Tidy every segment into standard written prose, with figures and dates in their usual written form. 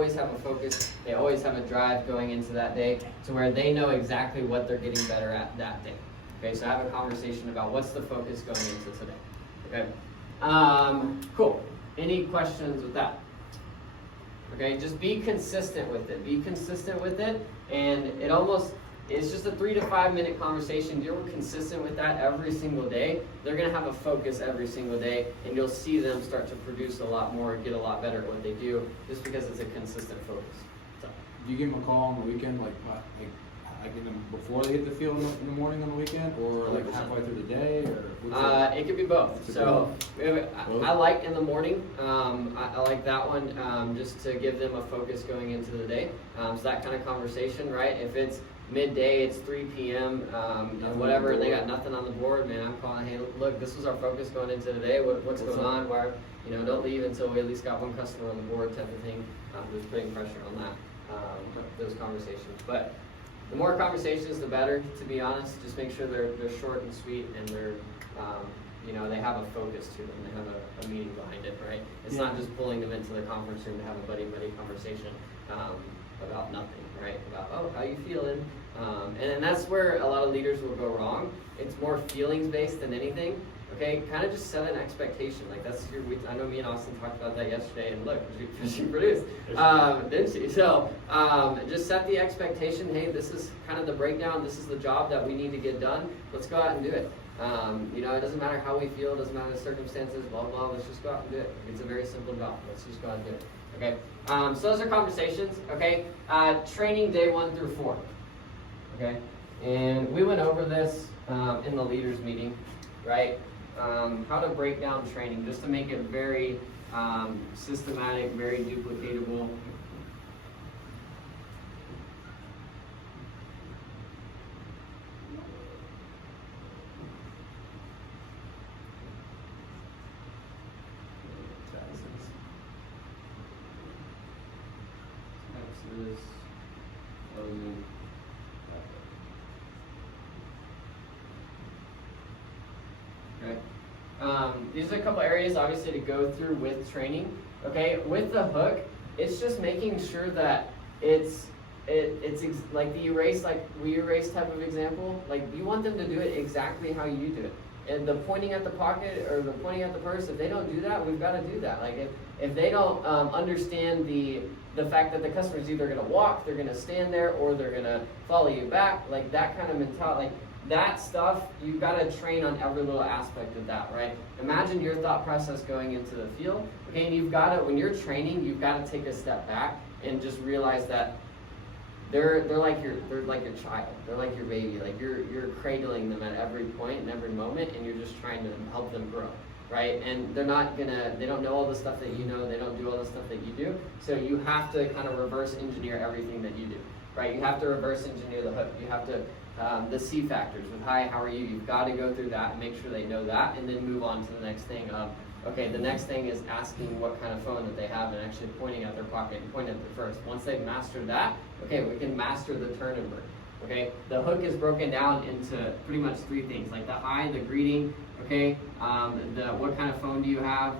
always have a focus, they always have a drive going into that day to where they know exactly what they're getting better at that day. Okay, so have a conversation about what's the focus going into today. Okay, cool. Any questions with that? Okay, just be consistent with it. Be consistent with it, and it's just a 3 to 5 minute conversation. You're consistent with that every single day. They're going to have a focus every single day, and you'll see them start to produce a lot more and get a lot better at what they do just because it's a consistent focus. So. Do you give them a call on the weekend, like I give them before they hit the field in the morning on the weekend, or like 100% halfway through the day, or? It could be both. So I like in the morning. I like that one just to give them a focus going into the day. So that kind of conversation, right? If it's midday, it's 3 p.m., whatever, they got nothing on the board, man, I'm calling, hey, look, this was our focus going into the day. What's going on? Why, don't leave until we at least got one customer on the board type of thing. Just putting pressure on that, those conversations. But the more conversations, the better, to be honest. Just make sure they're short and sweet, and they're, they have a focus to them. They have a meaning behind it, right? It's not just pulling them into the conference room to have a buddy-buddy conversation about nothing, right? About, oh, how you feeling? And that's where a lot of leaders will go wrong. It's more feelings-based than anything. Okay, kind of just set an expectation. Like I know me and Austin talked about that yesterday, and look, she produced, didn't she? So just set the expectation. Hey, this is kind of the breakdown. This is the job that we need to get done. Let's go out and do it. It doesn't matter how we feel. It doesn't matter the circumstances. Blah blah. Let's just go out and do it. It's a very simple job. Let's just go out and do it. Okay. So those are conversations. Okay. Training day 1 through 4. Okay. And we went over this in the leaders meeting, right? How to break down training, just to make it very systematic, very duplicatable. These are a couple areas, obviously, to go through with training. Okay, with the hook, it's just making sure that it's like the erase, like we erase type of example. Like you want them to do it exactly how you do it. And the pointing at the pocket or the pointing at the purse, if they don't do that, we've got to do that. Like if they don't understand the fact that the customer's either going to walk, they're going to stand there, or they're going to follow you back, like that kind of mentality. Like, that stuff, you've got to train on every little aspect of that, right? Imagine your thought process going into the field, okay? And you've got to, when you're training, you've got to take a step back and just realize that they're like your child. They're like your baby. Like you're cradling them at every point and every moment, and you're just trying to help them grow, right? And they don't know all the stuff that you know. They don't do all the stuff that you do. So you have to kind of reverse engineer everything that you do, right? You have to reverse engineer the hook. You have to the C factors with hi, how are you? You've got to go through that and make sure they know that, and then move on to the next thing of, okay, the next thing is asking what kind of phone that they have and actually pointing at their pocket and pointing at their first. Once they've mastered that, okay, we can master the turn and burn. Okay, the hook is broken down into pretty much 3 things, like the hi, the greeting, okay, the what kind of phone do you have,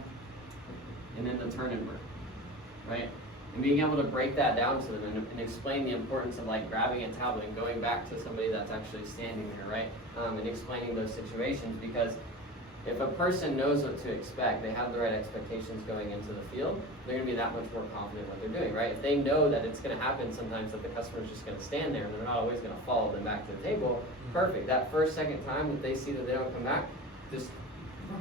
and then the turn and burn, right? And being able to break that down to them and explain the importance of like grabbing a tablet and going back to somebody that's actually standing there, right? And explaining those situations, because if a person knows what to expect, they have the right expectations going into the field, they're going to be that much more confident in what they're doing, right? If they know that it's going to happen sometimes that the customer's just going to stand there and they're not always going to follow them back to the table, perfect. That first, second time that they see that they don't come back, just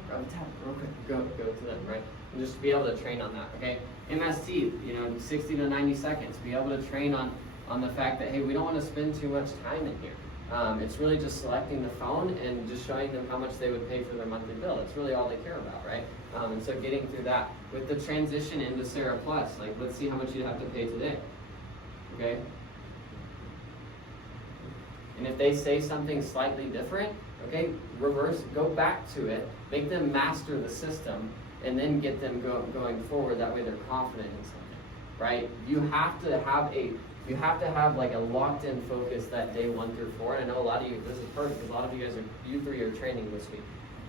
grab a tablet real quick, go to them, right? And just be able to train on that, okay? MST, 60 to 90 seconds. Be able to train on the fact that, hey, we don't want to spend too much time in here. It's really just selecting the phone and just showing them how much they would pay for their monthly bill. That's really all they care about, right? And so getting through that. With the transition into Sarah Plus, like let's see how much you'd have to pay today, okay? And if they say something slightly different, okay, reverse, go back to it, make them master the system, and then get them going forward. That way they're confident in something, right? You have to have like a locked-in focus that day 1 through 4. And I know a lot of you, this is perfect, because a lot of you 3 are training this week.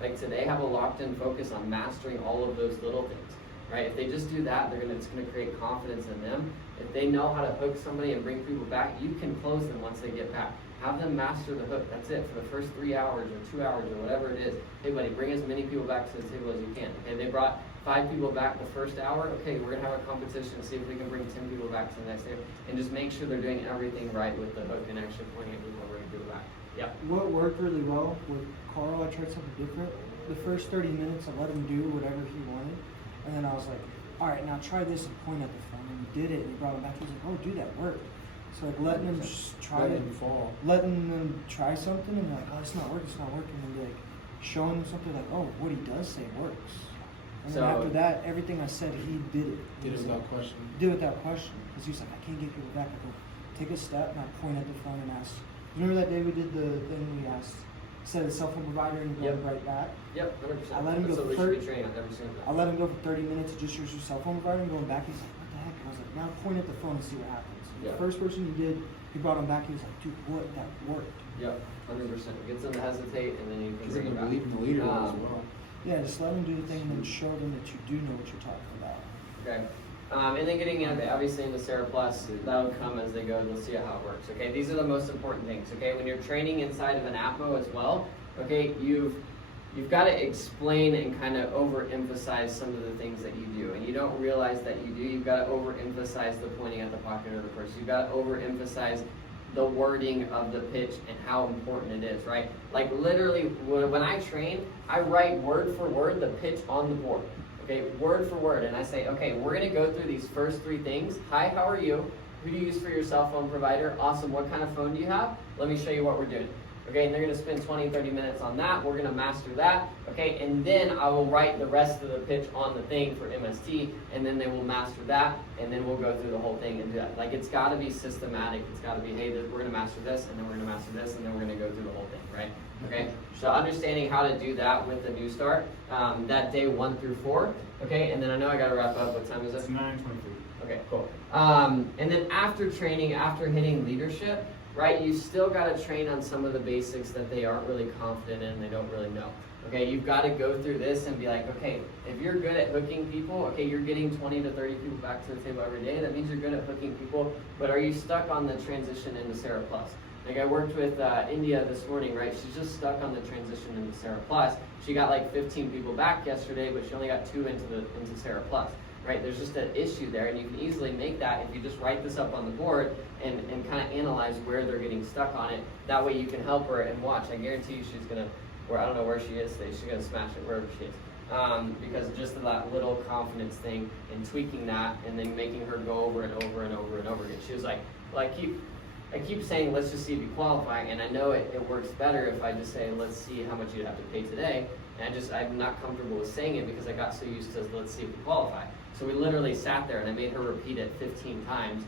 Like today, have a locked-in focus on mastering all of those little things. right? If they just do that, it's gonna create confidence in them. If they know how to hook somebody and bring people back, you can close them once they get back. Have them master the hook. That's it for the first 3 hours or 2 hours or whatever it is. Hey buddy, bring as many people back to the table as you can. Okay, they brought 5 people back the first hour. Okay, we're gonna have a competition to see if we can bring 10 people back to the next day, and just make sure they're doing everything right with the hook and actually pointing at people and bringing people back. Yeah. What worked really well with Carl, I tried something different. The first 30 minutes, I let him do whatever he wanted, and then I was like, all right, now try this and point at the phone. And he did it, and he brought him back. He was like, oh, dude, that worked. So like letting them try Letting it, them fall. letting them try something, and like, oh, it's not working, and then like showing them something like, oh, what he does say works. And then So- after that, everything I said, he did it. Did it was without like, question. Did it without question. Because he was like, I can't get people back. I go, take a step, and I point at the phone and ask. Remember that day we did the thing we asked, said a cell phone provider and go Yep. right back? Yep, 100%. I let him That's go what we third- should be training on every single I time. let him go for 30 minutes, just use your cell phone provider, and going back, he's like, what the heck? And I was like, now point at the phone and see what happens. Yeah. The first person he did, he brought him back, he was like, dude, what? That worked. Yep, 100%. It gets them to hesitate, and then you can Because bring they it back. believe in the leader as Um, well. Yeah, just let him do the thing and then show them that you do know what you're talking about. Okay. And then getting obviously into Sarah Plus, that'll come as they go, they'll see how it works. Okay, these are the most important things. Okay, when you're training inside of an APMO as well, okay, you've got to explain and kind of overemphasize some of the things that you do, and you don't realize that you do. You've got to overemphasize the pointing at the pocket of the person. You've got to overemphasize the wording of the pitch and how important it is, right? Like literally, when I train, I write word for word the pitch on the board. Okay, word for word, and I say, okay, we're gonna go through these first 3 things. Hi, how are you? Who do you use for your cell phone provider? Awesome, what kind of phone do you have? Let me show you what we're doing. Okay, and they're gonna spend 20, 30 minutes on that. We're gonna master that. Okay, and then I will write the rest of the pitch on the thing for MST, and then they will master that, and then we'll go through the whole thing and do that. Like, it's gotta be systematic. It's gotta be, hey, we're gonna master this, and then we're gonna master this, and then we're gonna go through the whole thing, right? Okay, so understanding how to do that with the new start, that day 1 through 4, okay, and then I know I gotta wrap up. What time is It's it? 9:23. Okay, cool. And then after training, after hitting leadership, right, you still got to train on some of the basics that they aren't really confident in, they don't really know. Okay, you've got to go through this and be like, okay, if you're good at hooking people, okay, you're getting 20 to 30 people back to the table every day, that means you're good at hooking people, but are you stuck on the transition into Sarah Plus? Like I worked with India this morning, right? She's just stuck on the transition into Sarah Plus. She got like 15 people back yesterday, but she only got 2 into Sarah Plus. Right, there's just an issue there, and you can easily make that if you just write this up on the board and kind of analyze where they're getting stuck on it. That way you can help her and watch. I guarantee you she's gonna, or I don't know where she is today, she's gonna smash it wherever she is. Because just of that little confidence thing and tweaking that and then making her go over and over and over and over again. She was like, well, I keep saying, let's just see if you qualify, and I know it works better if I just say, let's see how much you'd have to pay today. And I'm not comfortable with saying it because I got so used to, let's see if you qualify. So we literally sat there and I made her repeat it 15 times.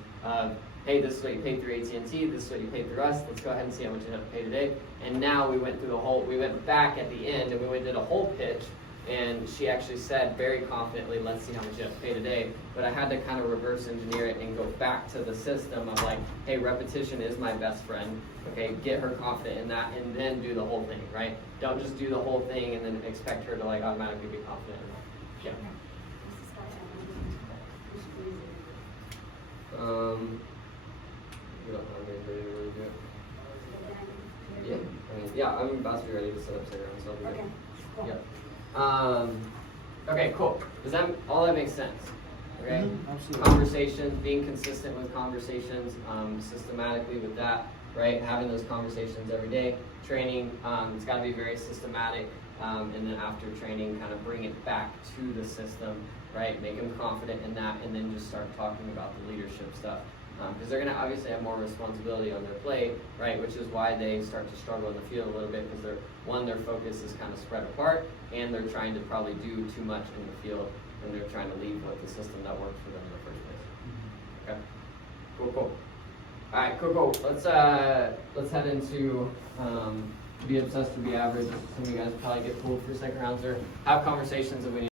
Hey, this is what you paid through AT&T, this is what you paid through us, let's go ahead and see how much you have to pay today. And now we went back at the end and we did a whole pitch, and she actually said very confidently, let's see how much you have to pay today. But I had to kind of reverse engineer it and go back to the system of like, hey, repetition is my best friend. Okay, get her confident in that and then do the whole thing, right? Don't just do the whole thing and then expect her to like automatically be confident in it. Yeah. You don't have anybody to really do it. Yeah, I mean, yeah, I'm about to be ready to set up Sarah, so I'll be good. Okay, cool. Yeah. Okay, cool. Does that all that makes sense? Okay. Absolutely. Conversations, being consistent with conversations, systematically with that, right? Having those conversations every day. Training, it's got to be very systematic, and then after training, kind of bring it back to the system, right? Make them confident in that, and then just start talking about the leadership stuff. Because they're going to obviously have more responsibility on their plate, right? Which is why they start to struggle in the field a little bit, because their focus is kind of spread apart, and they're trying to probably do too much in the field, and they're trying to leave with the system that worked for them in the first place. Okay. Cool. All right, cool. Let's head into be obsessed or be average. Some of you guys probably get pulled for second rounds or have conversations that we need.